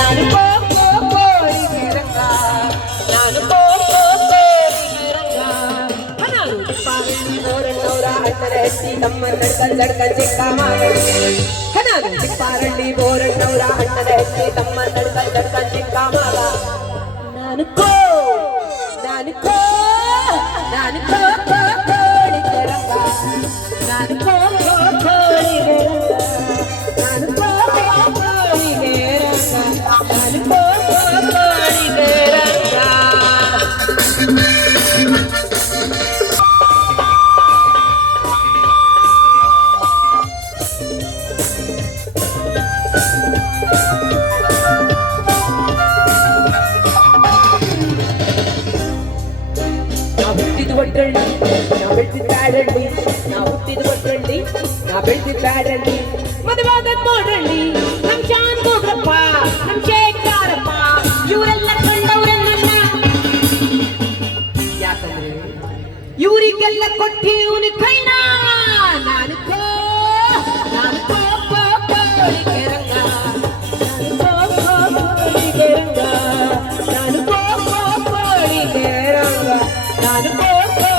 ನಾನು ಕೋ ಕೋ ಕೋಳಿಗೆ ರಂಗ ನಾನು ಕೋ ಕೋ ಕೋಳಿಗೆ ರಂಗ ನಾನು ಚಿಪ್ಪಾಗಂಡಿ ಬೋರಣ್ಣವರ ಅಣ್ಣನ ಹೆಂಡತಿ ತಮ್ಮ ನಡ್ಕಲ್ ನಡ್ಕಲ್ ಚಿಕ್ಕ ಮಾಡಿ ನಾವು ಬೆಳೆದಿದ್ದ ಬ್ಯಾಡಳ್ಳಿ ನಾವು ಹುಟ್ಟಿದ ಒಡ್ರಳ್ಳಿ ನಾವು ಬೆಳೆದಿದ್ದ ಬ್ಯಾಡಳ್ಳಿ ಮದುವಾದ ನೋಡ್ರಳ್ಳಿ ನಮ್ ಶಾನ್ ಗೋಗ್ರಪ್ಪ ನಮ್ ಶೇಖಾರಪ್ಪ ಇವರೆಲ್ಲ ಕಂಡವ್ರೆ ನನ್ನ ಯಾಕಂದ್ರೆ ಇವರಿಗೆಲ್ಲ ಕೊಟ್ಟಿ ಇವನು ಕೈನ ನಾನು ಕೋ ನಾನು ಕೋ ಕೋ ಕೋಳಿಗೆ ರಂಗ ನಾನು ಕೋ ಕೋ ಕೋಳಿಗೆ ರಂಗ ನಾನು ಕೋ ಕೋ ಕೋಳಿಗೆ ರಂಗ ನಾನು ಕೋ ಕೋ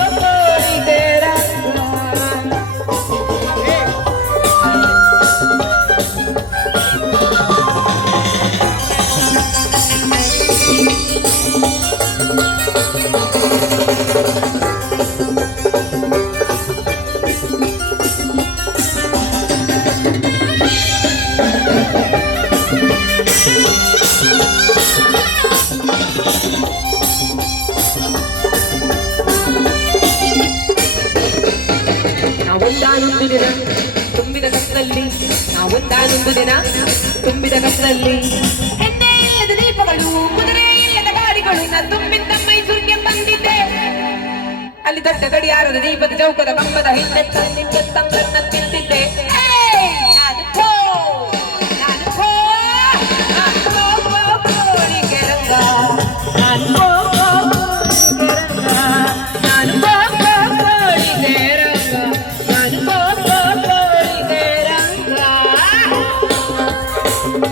ನಾವೊಂದಾನೊಂದು ದಿನ ತುಂಬಿದ ಕತ್ತಲಲ್ಲಿ ನಾವೊಂದಾನೊಂದು ದಿನ ತುಂಬಿದ ಕತ್ತಲಲ್ಲಿ ಎಣ್ಣೆ ಇಲ್ಲದ ದೀಪಗಳು ಕುದುರೆ ಇಲ್ಲದ ಗಾಡಿಗಳು ತುಂಬಿದ್ದ ಮೈಸೂರಿಗೆ ಬಂದಿದ್ದೆ. ಅಲ್ಲಿ ದೊಡ್ಡ ಗಡಿಯಾರದ ದೀಪದ ಚೌಕದ ಕಂಬದ ಹಿಂದೆ ತನ್ನ ತಂದನ್ನ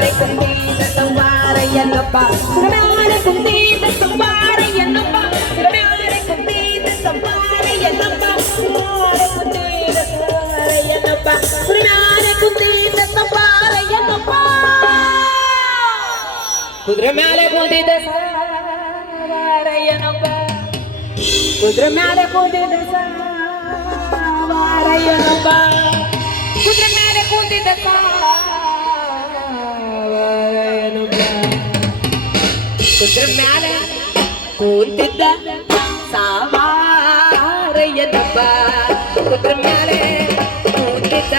தத்துவாரை குந்தி தத்துவாரை என்னப்பா? திருடாரை குந்தி தத்துவாரை என்னப்பா? திருடாரை குந்தி தத்துவாரை என்னப்பா? திருடாரை குந்தி தத்துவாரை என்னப்பா? குதிரை மேலே குந்தி குதிரை மேலே குந்தி குதிரை மேலே குந்தி ಕುದ್ರ ಮ್ಯಾಲ ಕೂತಿದ್ದ ಸಾವಾರಯ್ಯ ದಬ್ಬ ಕುದ್ರ ಮ್ಯಾಲೆ ಕೂತಿದ್ದ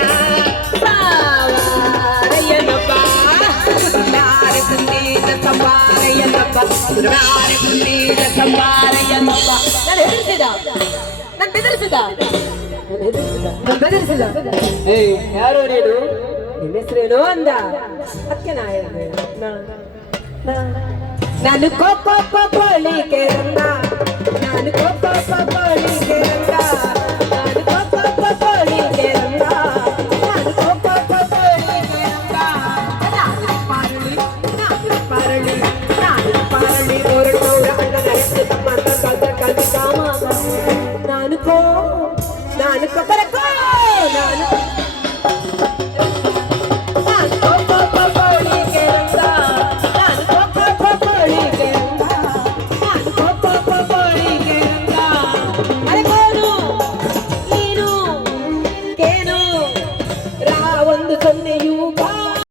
ಸಾವಾರಯ್ಯ ದಬ್ಬ ಮ್ಯಾಲ ಕುಂದಿದ ಸಂಬಾರಯ್ಯ ದಬ್ಬ ಮ್ಯಾಲ ಕುಂದಿದ ನಾನು ದಬ್ಬ ನಾನು ಹೆದರ್ಸಿದ ನಾನು ಬೆದರಿಸಿದ ಬೆದರಿಸಿದ ಏಯ್, ಯಾರೋ ನೀನು? ನಿಮ್ಮ ಹೆಸರೇನು ಅಂದ? ಅದಕ್ಕೆ ನಾ ಹೇಳಿದೆ ನಾ. ನಾನು ಕೋಪ ಕೋಳಿಗೆ ರಂಗ ನಾನು ಕೋಪ ಕೋಳಿಗೆ ರಂಗ